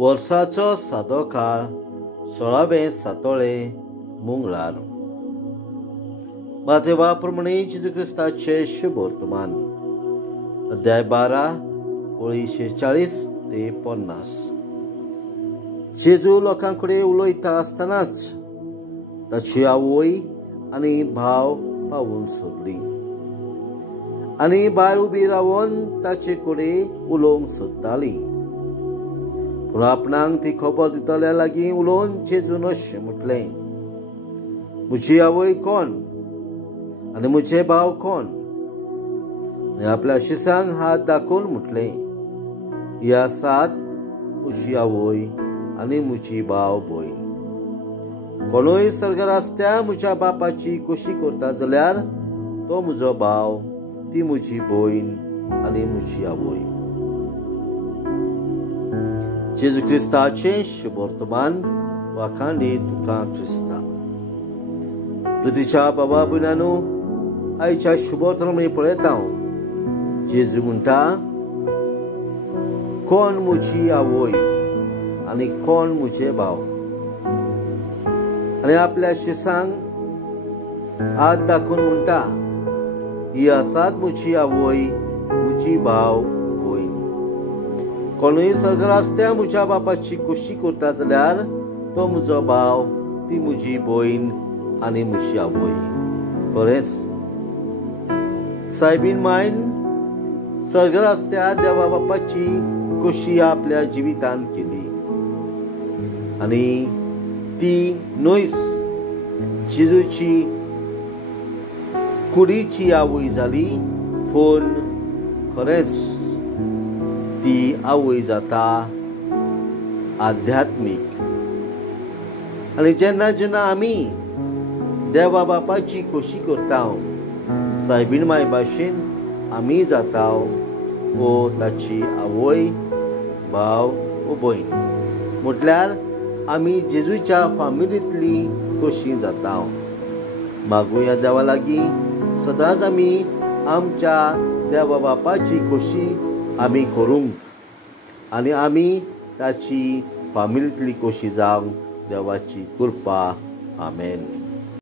वर्साचो सादो काळ 16वें सातोळे मंगळार. माथेवा प्रमाणे जेजू क्रिस्ताचे शुभ वर्तमान. अध्याय 12 ओळी 46 ते 50. जेजू लोकांकडे उलयता आसतनाच ताची आवय आनी भाव पावून सोदली आनी भायर उबी रावन ताचे कडेन उलोवंक सोदताली. पूण आपणाक ती खबर दितल्या लागीं उलोवन जेजून अशें म्हटलें, म्हजी आवय कोण आनी म्हजे भाव कोण? आनी आपल्या शिसांक हात दाखोवन म्हटलें, ही आसात म्हजी आवय आनी म्हजी भाव भयण. कोणूय सर्गरास्त्या म्हज्या बापाची खोशी करता जाल्यार तो म्हजो भाव, ती म्हजी भयण आनी म्हजी आवय. जेजू क्रिस्ताचे शुभ वर्तमान. वाखाणी तुका क्रिस्ता. प्रितीच्या बाबा भयणांनो, आयच्या शुभ वर्तमानांत पळयता हांव जेजू म्हणटा, कोण म्हजी आवय आनी कोण म्हजे भाव? आनी आपल्या शिसांक हात दाखोवन म्हणटा, ही आसात म्हजी आवय, म्हजी भाव भयण. कोणूय सर्गरास्त्या म्हज्या बापाची खोशी करता जाल्यार तो म्हजो भाव, ती म्हजी भयण आनी म्हजी आवय. खरेंच सायबीन मायन सर्गरास्त्या देवा बापाची खोशी आपल्या जिवितांत केली आनी ती न्हयच जेजूची कुडीची आवय जाली, पूण खरेंच ती आवय जाता आध्यात्मीक. आनी जेन्ना जेन्ना आमी देवा बापाची खोशी करता सायबीण माय भाशेन आमी जाता वो ताची आवय, भाव वो भयण. म्हटल्यार आमी जेजूच्या फामिलींतली खोशी जाता. मागुया देवा लागीं सदांच आमी आमच्या देवा बापाची खोशी आमी करूंक आनी आमी ताची फामिलींतली खोशी जावंक देवाची कृपा. आमेन.